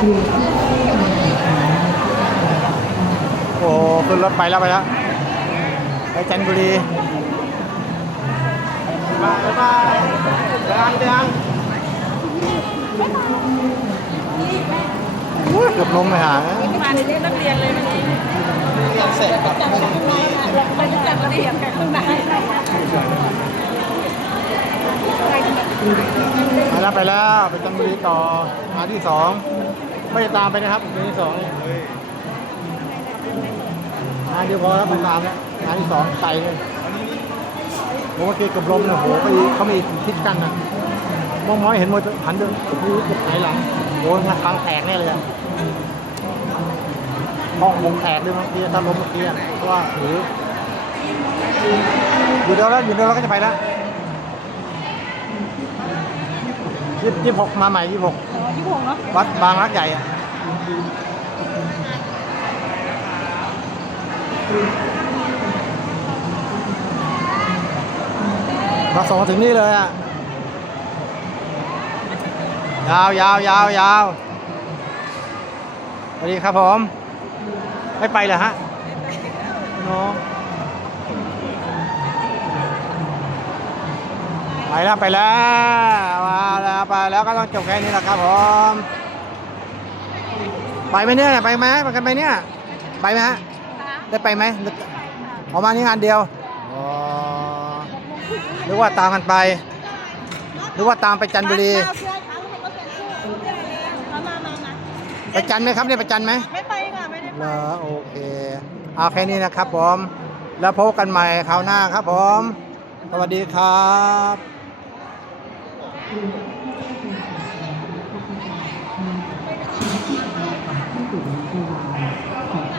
โอ้ขึ้นรถไปแล้วไปแล้วไปจันทบุรีบายบายเดินเดินอุ้ยเกือบล้มไปหามาในเล่นนักเรียนเลยวันนี้เรียนเสร็จกับจัดข้างในเราไปจัดระเบียบกันข้างใน ไปแล้วไปแล้ว ไปจันทบุรีต่องานที่สองไม่ตามไปนะครับงานที่สองงานเดียวพอแล้วไปตามแล้วงานที่สองไกลเลยผมว่าเกเกับลมเนี่ยโหไปเขามีทิศกันนะมองมองเห็นมวยหันดินโอ้โหไหนหลังโอ้ยงานคางแตกแน่เลยอะห้องวงแตกเลยเมื่อกี้ถ้าล้มเมื่อกี้เพราะว่าถืออยู่เดียวแล้วอยู่เดียวแล้วก็จะไปแล้ว ยี่สิบหกมาใหม่ยี่สิบหกยี่หกเนาะวัดบางรักใหญ่อะมาส่งมาถึงนี่เลยอะ ยาวยาวยาวยาวสวัสดีครับผม ไม่ไปเหรอฮะโน ไปแล้วไปแล้วมาแล้วไปแล้วก็ต้องจบแค่นี้แหละครับผมไปไหมเนี่ยไปไหมไปกันไหมเนี่ยไปไหมฮะได้ไปไหมออกมานี่งานเดียวอ๋อหรือว่าตามกันไป หรือว่าตามไปจันทบุรีเอาเสื้อเขาให้เขาแต่งคู่มามามามาไปจันทร์ไหมครับเนี่ยไปจันทร์ไหมไม่ไปค่ะไม่ได้เหไปรอโอเคเอาแค่นี้นะครับผมแล้วพบกันใหม่คราวหน้าครับผม สวัสดีครับ Thank you.